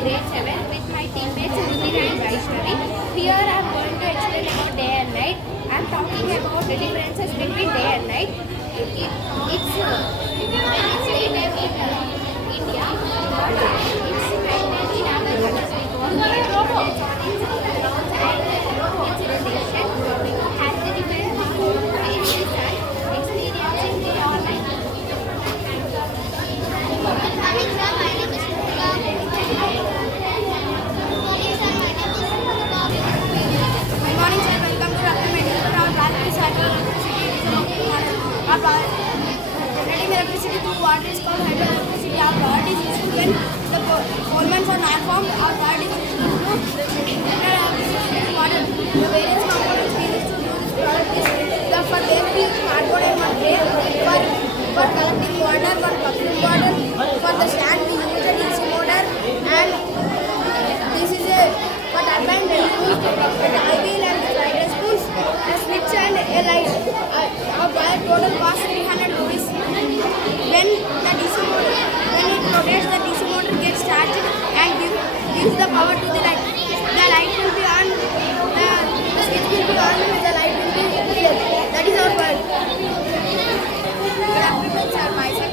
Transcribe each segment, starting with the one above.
grade 7 with my teammates Rudira and Vaishnavi. Here I am going to explain about day and night. I am talking about the differences between day and night. It's when it's daytime in India, but it's nighttime in other countries because it's on its grounds and its rotation has the difference between various and experiencing the all night. Good morning, sir. Welcome to Dr. Medical. Our plan is hydroelectricity. Generating electricity through water is called hydroelectricity. Our product is useful when the polymers are not formed. Our product is useful to generate electricity through water. The various components we use to do this product is for base we use cardboard and one tray. For collecting water, for pumping water, for the stand we use a DC motor, and this is a for turbine we use the tie wheel and the slide spools, a switch and a light. Our product total cost 300 rupees. When the DC motor, when it rotates, the DC motor gets charged and gives the power to the light. The light will be on, the switch will be on, the light will be clear. That is our product. Good afternoon, sir. Myself,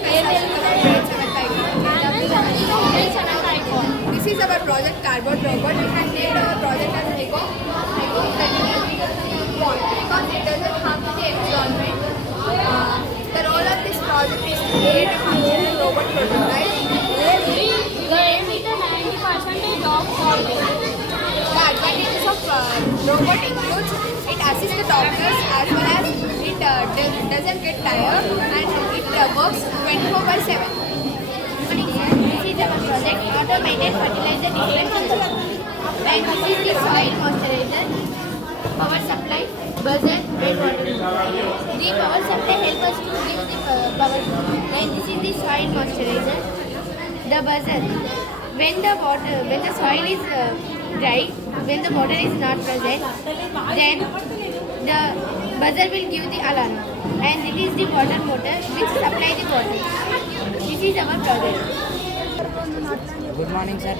this is our project cardboard robot. We have made our project as Lego. Lego because it doesn't harm the environment. The role of this project is to create a functional robot prototype. The aim is the 90% of solving. The advantages of robot includes it assists the doctors as well as it doesn't get tired and it works 24/7. This is our project automated fertilizer dispensation. And this is the soil moisturizer, power supply, buzzer, and water. The power supply helps us to give the power. And this is the soil moisturizer, the buzzer. When the soil is dry, when the water is not present, then the buzzer will give the alarm. And it is the water motor which supply the water. This is our project. Good morning, sir.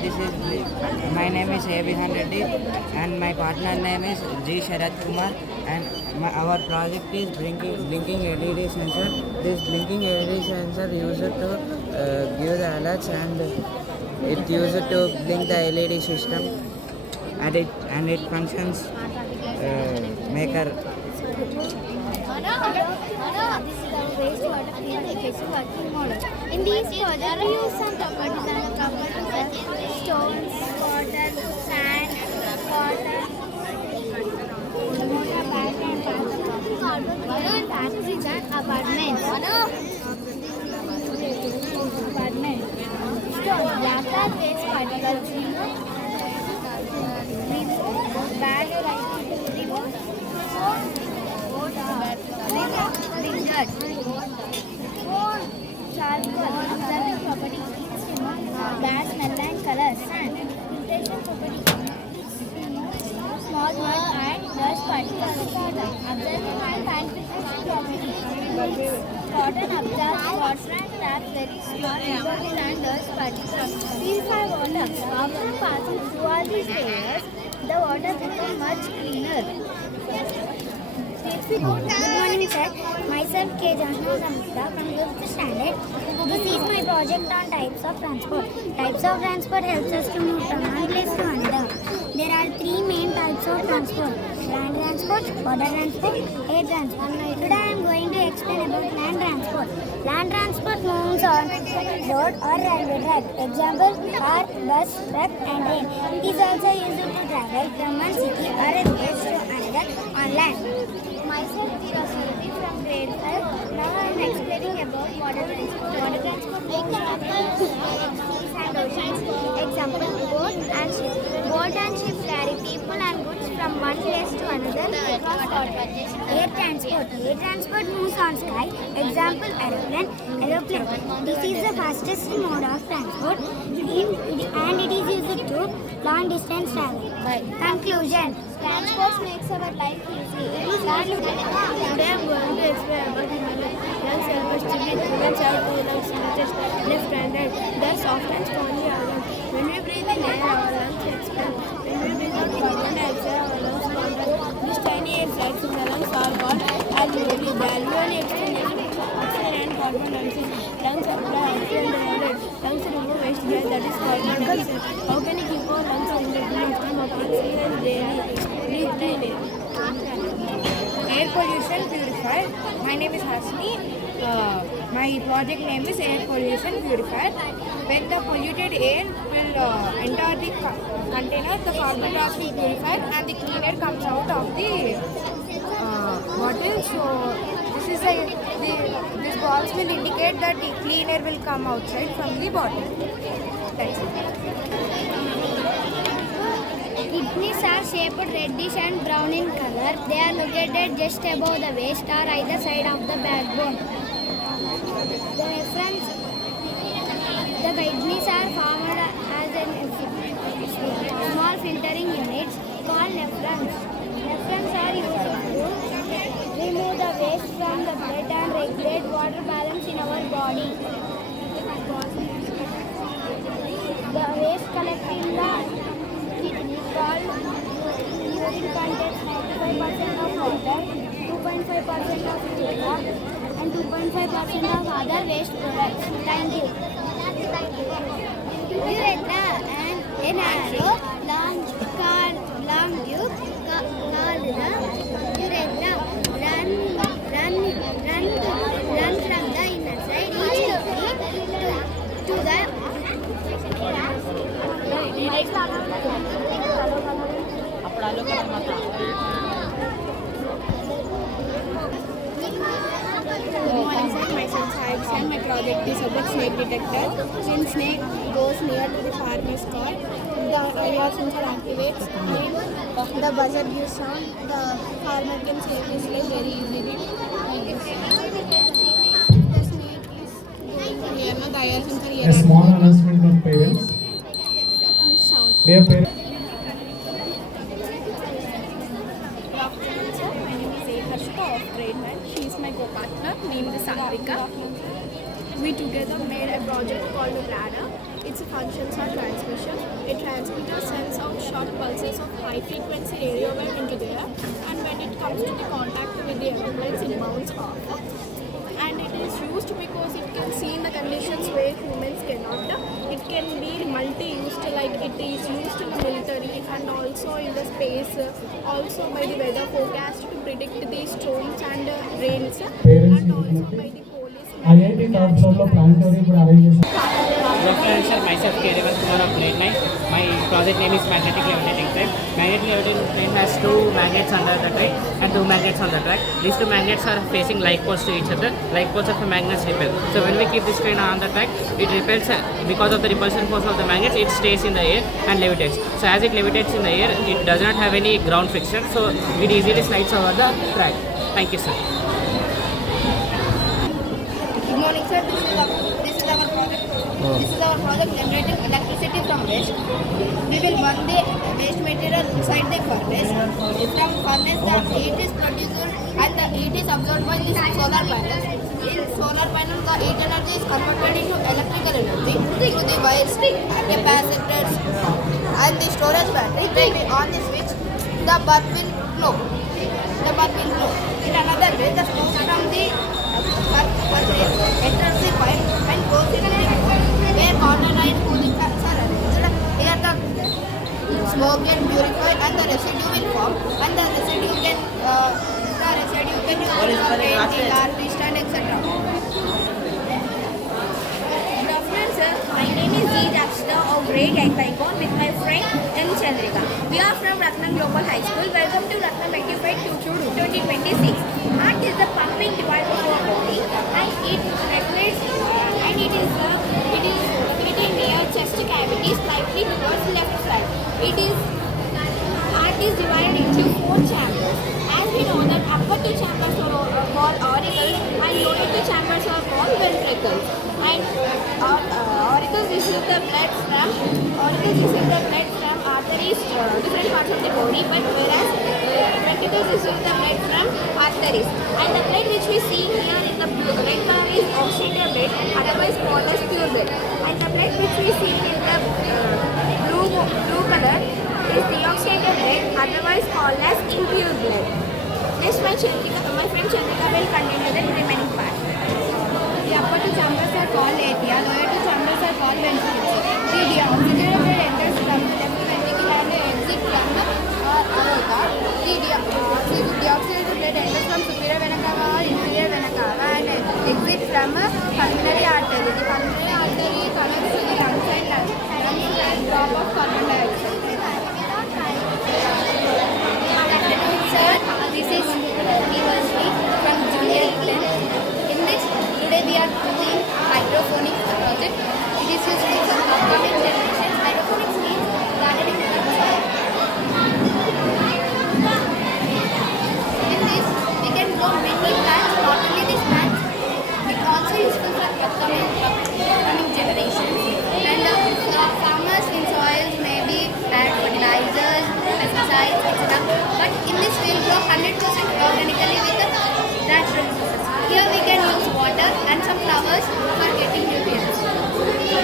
My name is Abihan Reddy and my partner name is G. Sharat Kumar, and our project is blinking LED sensor. This blinking LED sensor used to give the alerts, and it used to blink the LED system, and it functions maker. This is our wastewater purification working model. In these projects, we use some properties stones, water, sand, water, motor, battery, and factories and apartments. Stone, water, waste particles, bag, remove, dirt, charcoal, observing property, gas, smell and color, sand, filtration property, small mud and dust particles, observing and filtration property, cotton absorbs water and traps very small particles and dust particles, purify water. After passing through all these layers, the water becomes much cleaner. Good morning, sir. Myself, K. Jahna Samita from 5th standard. This is my project on types of transport. Types of transport helps us to move from one place to another. There are three main types of transport: land transport, water transport, air transport. Today I am going to explain about land transport. Land transport moves on road or railway track. Example: car, bus, truck, and train. It is also used to travel from one city or a place to another on land. Myself, Dira Sarati from grade 5. Now I am explaining about water transport. Water transport makes seas and oceans. Example: boat and ship. Boat and ship carry people and goods from one place to another across water. Air transport. Air transport moves on sky. Example: aeroplane. Aeroplane. This is the fastest mode of transport, and it is used to long distance travel. Conclusion: transport makes our life easy. Today I am going to explain about the lungs help us to breathe. Lungs are two lungs, left and right. Thus, often strongly organs. When we breathe in air, system. When we breathe out carbon dioxide, our lungs contract. These tiny air sacs in the lungs are called alveoli. The alveoli exchanges oxygen and carbon dioxide. Lungs supply oxygen to the blood. Lungs remove waste gas, that is carbon dioxide. How can we keep our lungs clean? Daily. Breathe clean air. Air pollution purifier. My name is Hasni. My project name is air pollution purifier. When the polluted air will enter the container, the carbon dioxide will purify and the clean air comes out of the bottle. So these balls will indicate that the clean air will come outside from the bottle. That's it. Kidneys are shaped reddish and brown in color. They are located just above the waist or either side of the backbone. The kidneys are formed as small filtering units called nephrons. Nephrons are used to remove the waste from the blood and regulate water balance in our body. The waste collected in the kidney called urine contains 95% of water, 2.5% of sugar, and 2.5% of other waste products. Thank you. Urethra and a narrow, long tube called the urethra run from the inner side each kidney to the Good morning, sir. Myself Saib and my project is about snake detector. When snake goes near to the farmer's car, the radar sensor activates and the buzzer gives sound. The farmer can save his life very easily. The snake is going near the radar sensor here. A small announcement of parents. Sound. Dear parents. Good afternoon, sir. My name is A. Harshita of Trademan. She is my co-partner named Sarika. We together made a project called radar. Its functions are transmission. A transmitter sends out short pulses of high frequency radio wave into the air, and when it comes to the contact with the airplanes, it bounces off. And it is used because it can see in the conditions where humans cannot. It can be multi-used, like it is used in the military and also in the space, also by the weather forecast to predict the storms and rains, and also by the police. IIT top ఫ్లోర్లో planetarium కూడా arrange చేశారు. Hello friends, sir. Myself K. Revan Kumar of Grade 9. My project name is magnetic levitating track. Magnetic levitating train has two magnets under the track and two magnets on the track. These two magnets are facing like poles to each other. Like poles of the magnets repel. So when we keep this train on the track, it repels because of the repulsion force of the magnets. It stays in the air and levitates. So as it levitates in the air, it does not have any ground friction. So it easily slides over the track. Thank you, sir. Good morning, sir. This is our project. This is our project generating electricity from waste. We will burn the waste material inside the furnace. From furnace, the heat is produced and the heat is absorbed by the solar panels. In solar panel, the heat energy is converted into electrical energy through the wires, capacitors, and the storage battery. When we on the switch, the bulb will glow. In another way, the smoke from the furnace enters the pipe and goes into the where cotton and cooling fans are arranged. Here the smoke gets purified and the residue will form, and the residue can use for paint, the garnish and etc. Good afternoon, sir. My name is G. Dakshita of Grade 8 Icon with my friend M. Chandrika. We are from Ratnam Global High School. Welcome to Ratnam Rectified 2026. Heart is the pumping device of our body, and it regulates and it is located near chest cavity, slightly towards left side. Heart is divided into 4 chambers. As we know that upper 2 chambers are called auricles and lower 2 chambers are called ventricles. And auricles receive the blood from arteries, different parts of the body, but whereas ventricles receive the blood from arteries. And the blood which we see here in the red color is oxidative blood, otherwise called as pure blood. And the blood which we see in the blue color my friend Chandrika will continue the remaining part. The upper two chambers are called atria, lower two chambers are called ventricles. The oxygen blood enters from the left ventricle and exit from the aorta. The deoxygenated blood enters from superior vena cava or inferior vena cava and exit from pulmonary artery. The pulmonary artery connects to the lungs and drop of carbon dioxide. Sir, this is Nivashi from Junior England. In this, today we are doing hydroponics project. It is useful for upcoming generations. Hydroponics means gardening with soil. In this, we can grow many plants, not only these plants, it also useful for upcoming generations. And farmers in soils may be add fertilizers, pesticides, etc. But in this we will grow 100% organically with the natural resources. Here we can use water and some flowers for getting nutrients.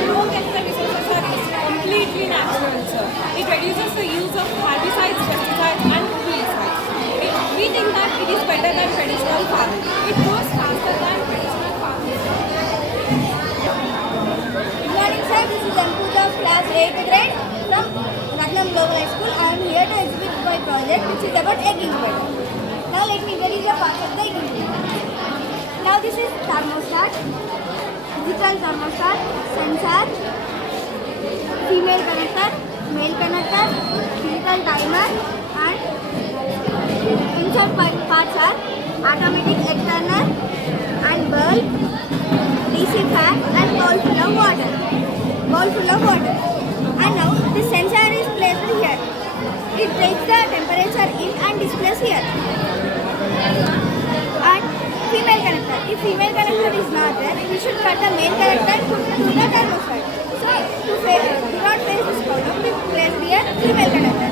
No chemical resources are used, completely natural, sir. It reduces the use of herbicides, pesticides and pesticides. We think that it is better than traditional farming. It grows faster than traditional farming. Good morning, sir. This is Ankuja of class 8th grade from Ratnam Global High School. I am here to exhibit my project, which is about egg incubator. Now let me introduce the parts of the egg incubator. Now this is thermostat, digital thermostat, sensor, female connector, male connector, digital timer, and inside parts are automatic egg turner and bulb, DC fan and bowl full of water. And now the sensor is placed here. It takes the temperature in and displays here. And female connector. If female connector is not there, we should cut the male connector and put it to the thermostat. So to not face this problem, we place here female connector.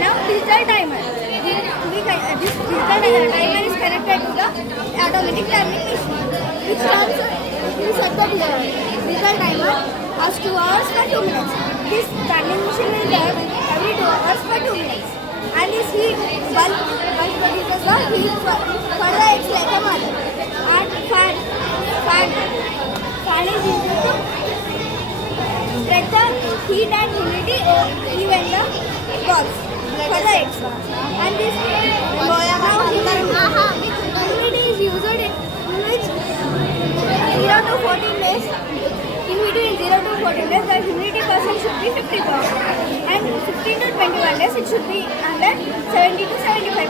Now digital timer. This digital timer is connected to the automatic turning machine, which turns we set the digital timer as 2 hours for 2 minutes. This turning machine will turn every 2 hours for 2 minutes. And this heat bulb produces the heat for the eggs like a mother. And fan is used to spread the heat and humidity even the balls for the eggs. And this humidity is used in which 0 to 14 days. In between 0 to 14 days, the humidity percent should be 50%. And 15 to 21 days, it should be under 70 to 75%.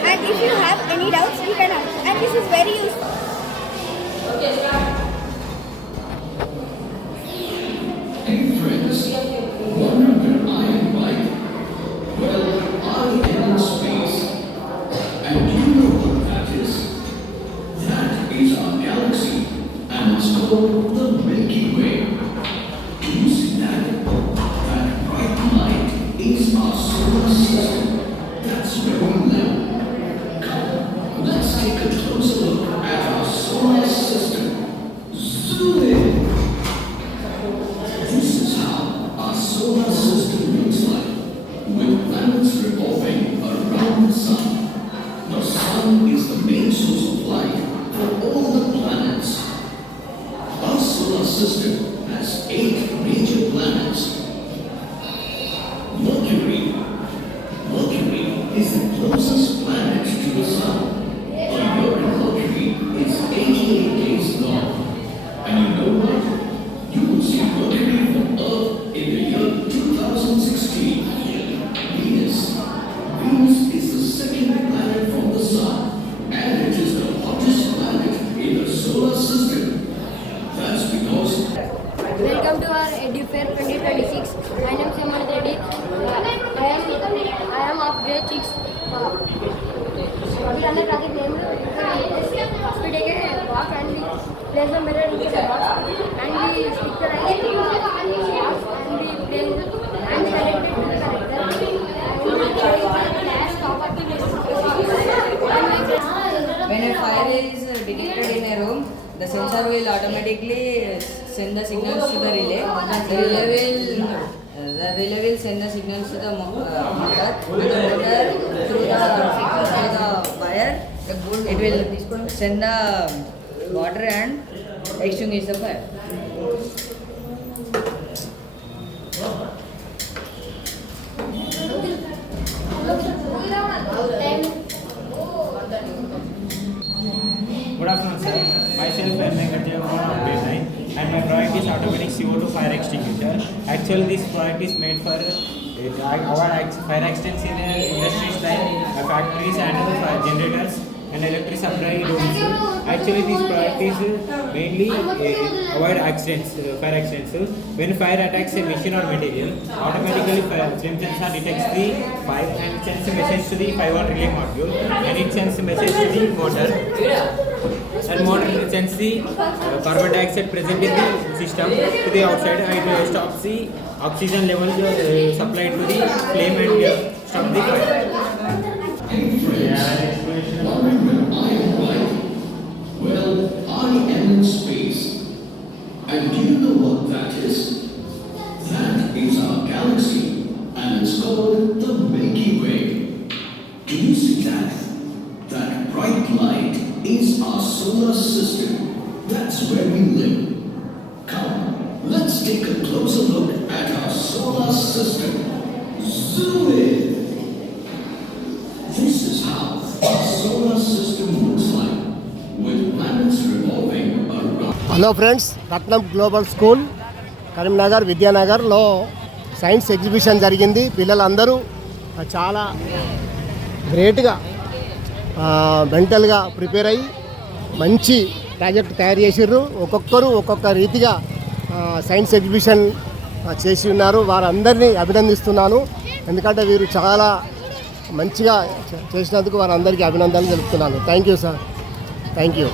And if you have any doubts, you can ask. And this is very useful. Hey friends, wonder where I am right? Well, I am in space. And do you know what that is? That is our galaxy, and it's called the Milky Way. Do you see that? That bright light is our solar system. That's where we live. Come, let's take a closer look at our solar system. Zoom in. This is how our solar system looks like, with planets revolving around the sun. The sun is the main source of life for all the planets. Our solar system has 8 major planets. Mercury. Mercury is the closest planet to the sun. A year in Mercury is 88 days long. And you know what? You will see Mercury from Earth in the year 2016. Venus. Venus is the second planet from the sun, and it is the hottest planet in the solar system. That's because Welcome to our EduFair 2026. My name is Hemant Reddy. I am of grade 6. We run a project named we take a box and we place the mirror into the box and we stick the light into the box and we place and connect it to the connector. When a fire is detected in a room, the sensor will automatically send the signals to the relay. The relay will send the signals to the motor, and the motor through the wire it will send the water and extinguish the fire. Good afternoon, sir. Myself Venkataya of grade 9, and my product is automatic CO2 fire extinguisher. Actually, this product is made for avoid fire accidents in industries like factories and generators and electric supply rooms. Actually, this product is mainly avoid accidents, fire accidents. When fire attacks a machine or material, automatically flame sensor detects the fire and sends a message to the 5-watt relay module, and it sends a message to the motor. And motor sends the carbon dioxide present in the system to the outside, and it stops the oxygen level supplied to the flame and stop the fire. Well, I am in space. And do you know what that is? That is our galaxy, and it's called the Milky Way. Do you see that? That bright light is our solar system. That's where we live. Come, let's take a closer look at our solar system. Zoom in. This is how our solar system looks like, with planets revolving around. Hello friends, Ratnam global school Karimnagar విద్యానగర్లో science exhibition జరిగింది. పిల్లలందరూ చాలా గ్రేట్గా మెంటల్గా prepare అయ్యి మంచి project తయారు చేసిర్రు. ఒక్కొక్కరు ఒక్కొక్క రీతిగా సైన్స్ ఎగ్జిబిషన్ చేసి ఉన్నారు. వారందరినీ అభినందిస్తున్నాను. ఎందుకంటే వీరు చాలా మంచిగా చేసినందుకు వారందరికీ అభినందనలు తెలుపుతున్నాను. Thank you sir, thank you.